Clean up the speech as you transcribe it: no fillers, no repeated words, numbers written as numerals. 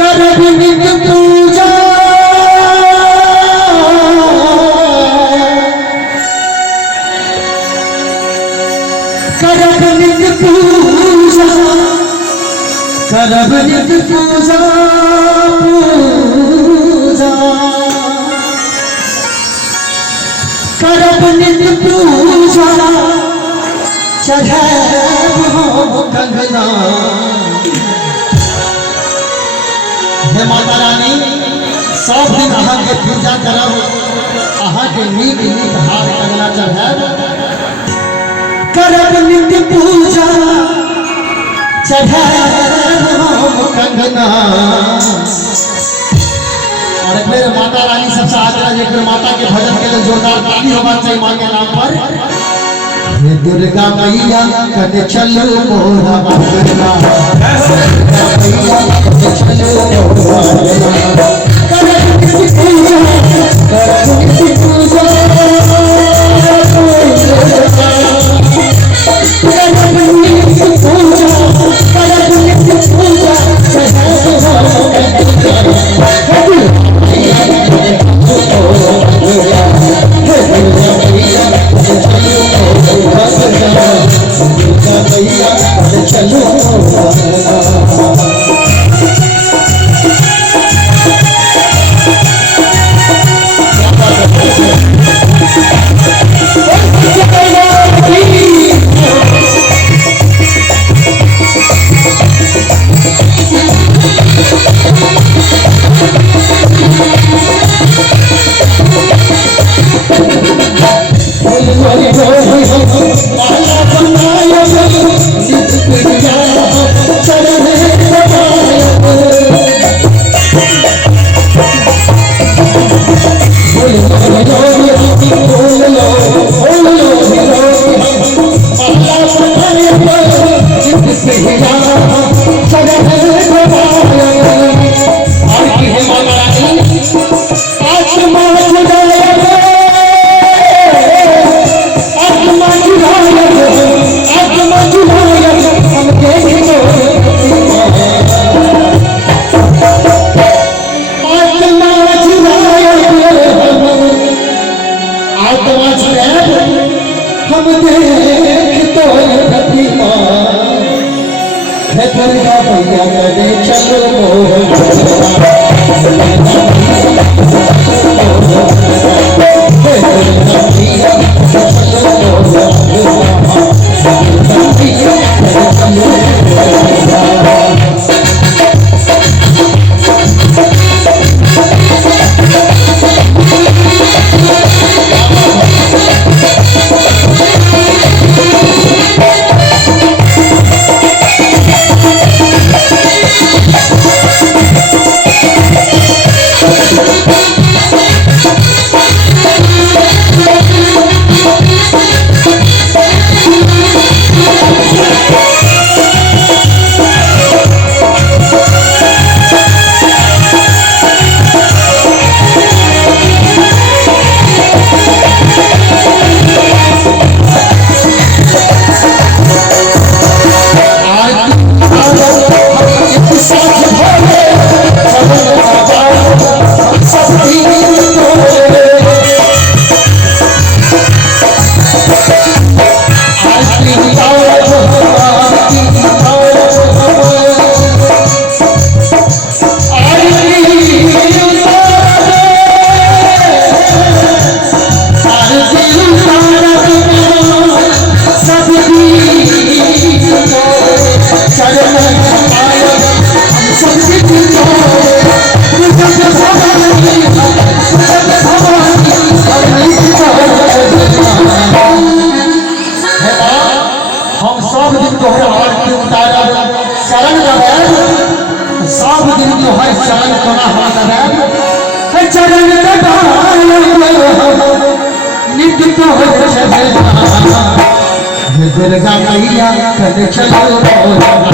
करब नित पूजा करब नित पूजा करब नित पूजा पूजा करब नित पूजा चढ़ब हो कंगना। हे माता रानी सब दिन अहाँ के पूजा करब, अहाँ के नीक नीक हार कंगना चढ़ब, करब नित्य पूजा चढ़ब हो कंगना। और एक बार माता रानी सबसे आग्रह, एक बार माता के भजन के लिए जोरदार ताली होना चाहिए मां के नाम पर। हे दुर्गा मैया कद चलो मोरा बंगला, दुर्गा मैया कद चलो मोरा बंगला, करब नित्य पूजा करब नित्य पूजा करब नित्य पूजा करब नित्य पूजा चढ़ब हो हम देख तो प्रतिमा। हे दुर्गा मैया कदे चलो दुर्गा मैया कद चलो